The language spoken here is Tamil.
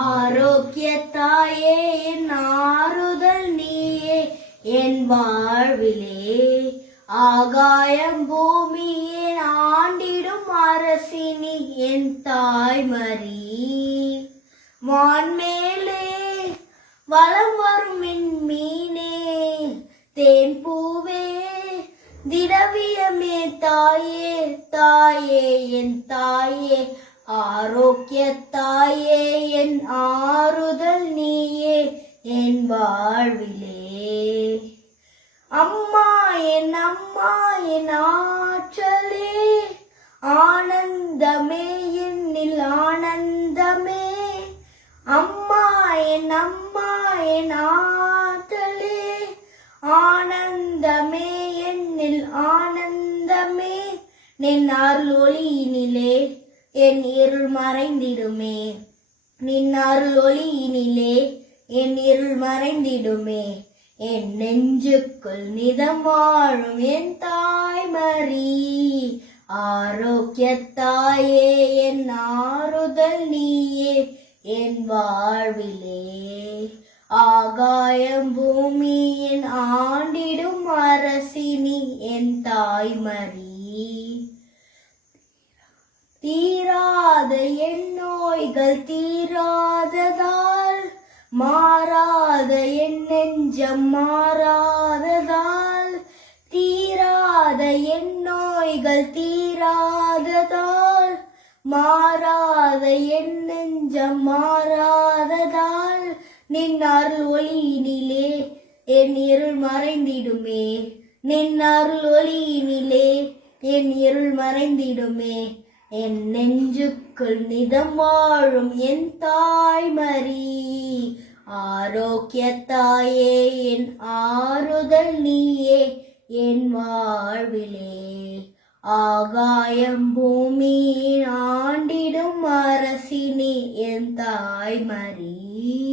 ஆரோக்கிய தாயே என் ஆறுதல் நீயே என் வாழ்விலே. ஆகாயம் பூமியே ஆண்டிடும் அரசினி என் தாய்மரி. வான்மேலே வலம் வரும் என் மீனே தேன் பூவே திரவியமே தாயே தாயே என் தாயே. ஆரோக்கிய தாயே என் ஆறுதல் நீயே என் வாழ்விலே. அம்மா என் ஆற்றலே ஆனந்தமே என்னில் ஆனந்தமே. அம்மா என் ஆற்றலே ஆனந்தமே என்னில் ஆனந்தமே. நின் அருள் ஒளியினிலே என் இருள் மறைந்திடுமே. நின் அருள் ஒளியினிலே என் இருள் மறைந்திடுமே. என் நெஞ்சுக்குள் நிதம் வாழும் என் தாய்மரி. ஆரோக்கிய தாயே என் ஆறுதல் நீயே என் வாழ்விலே. ஆகாயம் பூமியின் ஆண்டிடும் அரசினி என் தாய்மரி. தீராத என் நோய்கள் தீராததால் மாறாத என் நெஞ்சம் மாறாததால். தீராத என் நோய்கள் தீராததால் மாறாத என் நெஞ்சம் மாறாததால். நின் அருள் ஒளியினிலே என் இருள் மறைந்திடுமே. நின் அருள் ஒளியினிலே என் இருள் மறைந்திடுமே. என் நெஞ்சுக்குள் நிதம் வாழும் என் தாய்மரி. ஆரோக்கிய தாயே என் ஆறுதல் நீயே என் வாழ்விலே. ஆகாயம் பூமியின் ஆண்டிடும் அரசினி என் தாய்மரி.